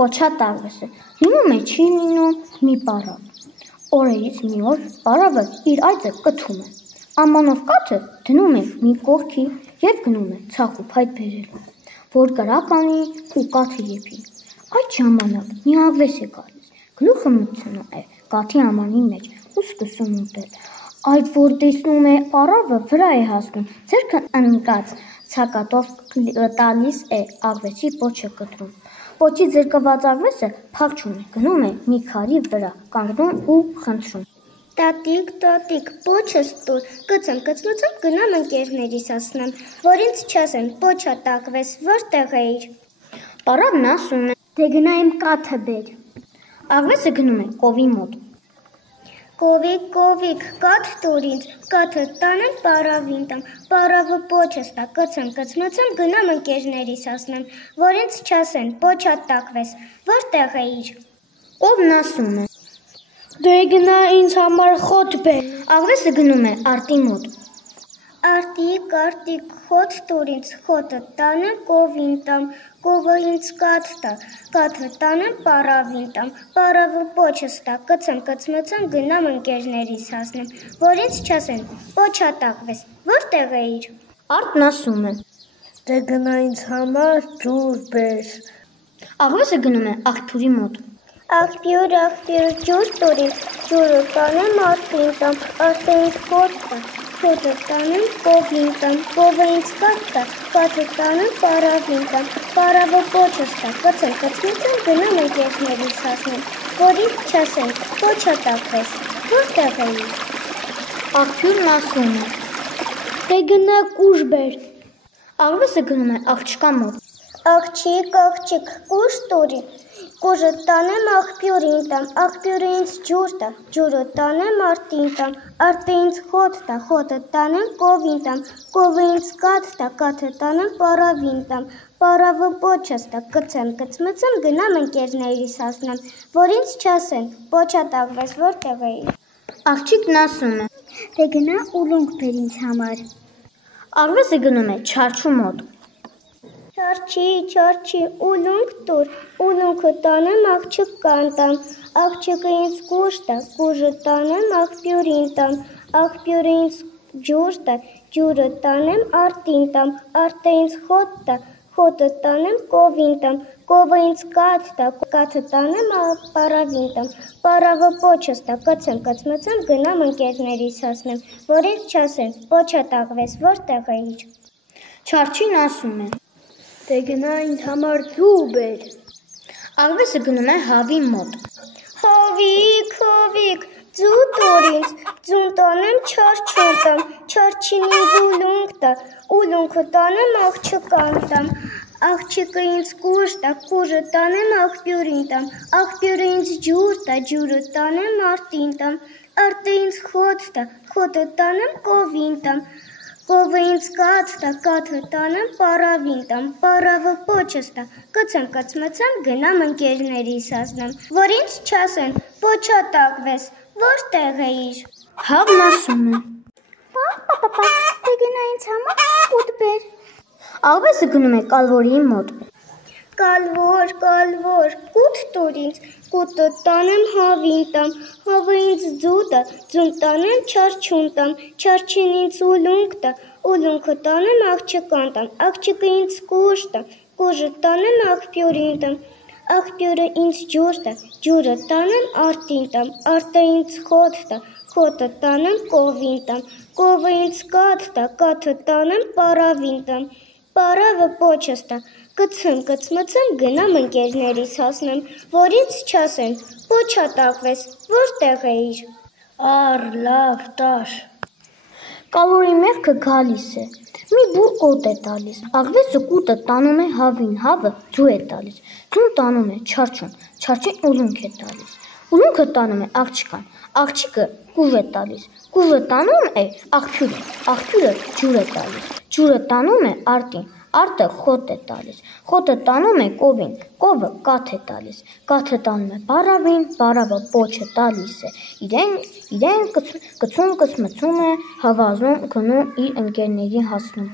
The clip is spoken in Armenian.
Պոչատ աղվեսը լինում է չի լինում մի պարավ։ Օրերից մի օր պարավը իր այծը կթում է։ Ամանով կաթը դնում է մի կողքի և գնում է ցախ ու փայտ բերելու, որ կրակ անի ու կաթը եփի։ Այդ ժամանակ մի աղվես է գալիս, գլուխը մտցնում է կաթի ամանի մեջ ու սկսում ուտել։ Այդ որ տեսնում է պարավը վրա է հասնում, ձեռքը ընկած ցակատով տալիս է աղվեսի պոչը կտրում։ Պոչի զրկված աղվեսը փախչում է, գնում է մի քարի վրա, կանգնում ու խնդրում. Տատիկ, պոչս տուր, կծմ, գնամ ընկերներիս ասնեմ, որ ինձ չասեն, պոչատ աղվես, որտեղ էիր։ Պարավն ասում է. Դե գնա իմ կաթը բեր։ Աղվեսը գնում է կովի մոտ։ Կովիկ, կաթ տուր ինձ, կաթը տանեմ պարավին տամ, պարավը պոչս տա, կծմ, գնամ ընկերներիս ասնեմ, որ ինձ չասեն, պոչատ աղվես, որտեղ էիր։ Կովն ասում է. Դե գնա ինձ համար խոտ բեր։ Աղվեսը գնում է արտի մոտ։ Արտիկ, խոտ տուր ինձ, խոտը տանեմ կովին տամ, կովը ինձ կաթ տա, կաթը տանեմ պարավին տամ, պարավը պոչս տա, կծմ, գնամ ընկերներիս ասնեմ, որ ինձ չասեն, պոչատ աղվես, որտեղ էիր։ Արտն ասում է. Դե գնա ինձ համար ջուր բեր։ Աղվեսը գնում է աղբյուրի մոտ։ Աղբյուր, ջուր տուր ինձ, ջուրը տանեմ արտին տամ, արտը ինձ խոտ տա, խոտը տանեմ կովին տամ, կովը ինձ կաթ տա, կաթը տանեմ պարավին տամ, պարավը պոչս տա, կծմ, գնամ ընկերներիս ասնեմ, որ ինձ չասեն, պոչատ աղվես, որտեղ էիր։ Աղբյուրն ասում է. Դե գնա կուժ բեր։ Աղվեսը գնում է աղջկա մոտ։ Աղջիկ, կուժ տուր ինձ, կուժը տանեմ աղբյուրին տամ, աղբյուրը ինձ ջուր տա, ջուրը տանեմ արտին տամ, արտը ինձ խոտ տա, խոտը տանեմ կովին տամ, կովը ինձ կաթ տա, կաթը տանեմ պարավին տամ, պարավը պոչս տա, կծմ, գնամ ընկերներիս ասնեմ, որ ինձ չասեն, պոչատ աղվես, որտեղ էիր։ Աղջիկն ասում է. Դե գնա ուլունք բեր ինձ համար։ Աղվեսը գնում է չարչու մոտ։ Չարչի, ուլունք տուր, ուլունքը տանեմ աղջկան տամ, աղջկը ինձ կուժ տա, կուժը տանեմ աղբյուրին տամ, աղբյուրը ինձ ջուր տա, ջուրը տանեմ արտին տամ, արտը ինձ խոտ տա, խոտը տանեմ կովին տամ, կովը ինձ կաթ տա, կաթը տանեմ պարավին տամ, պարավը պոչս տա, կծմ, գնամ ընկերներիս ասնեմ, որ ինձ չասեն, պոչատ աղվես, որտեղ էիր։ Չարչին ասում է. Դե գնա ինձ համար ձու բեր։ Աղվեսը գնում է հավի մոտ։ Հովիկ, ձու տուր ինձ, ձուն տանեմ չարչուն տամ, չարչին ինձ ուլունք տա, ուլունքը տանեմ աղջկան տամ, աղջիկը ինձ կուժ տա, կուժը տանեմ աղբյուրին տամ, աղբյուրը ինձ ջուր տա, ջուրը տանեմ արտին տամ, արտը ինձ խոտ տա, խոտը տանեմ կովին տամ, կովը ինձ կաթ տա, կաթը տանեմ պարավին տամ, պարավը պոչս տա, կծմ, գնամ ընկերներիս ասնեմ, որ ինձ չասեն, պոչատ աղվես, որտեղ էիր։ Հավն ասում է. Պապա, դե գնա ինձ համար կուտ բեր։ Աղվեսը գնում է կալվորի մոտ։ Կալվոր, կուտ տուր ինձ, կուտը տանեմ հավին տամ, հավը ինձ ձու տա, ձուն տանեմ չարչուն տամ, չարչին ինձ ուլունք տա, ուլունքը տանեմ աղջկան տամ, աղջկը ինձ կուժ տա, կուժը տանեմ աղբյուրին տամ, աղբյուրը ինձ ջուր տա, ջուրը տանեմ արտին տամ, արտը ինձ խոտ տա, խոտը տանեմ կովին տամ, կովը ինձ կաթ տա, կաթը տանեմ պարավին տամ, պարավը պոչս տա, կծմ, գնամ ընկերներիս ասնեմ, որ ինձ չասեն, պոչատ աղվես, որտեղ էիր։ Լավ, տար։ Կալորի մեղքը գալիս է, մի բուր օդ է տալիս, աղվեսը կուտը տանում է հավին, հավը ձու է տալիս, ձուն տանում է չարչուն, չարչին ուլունք է տալիս, ուլունքը տանում է աղջկան, աղջիկը կուժ է տալիս, կուժը տանում է աղբյուրը, աղբյուրը ջուր է տալիս, ջուրը տանում է արտին, արտը խոտ է տալիս, խոտը տանում է կովին, կովը կաթ է տալիս, կաթը տանում է պարավին, պարավը պոչը տալիս է, իրեն կծում է, հավազում, գնում իր ընկերների հասնում։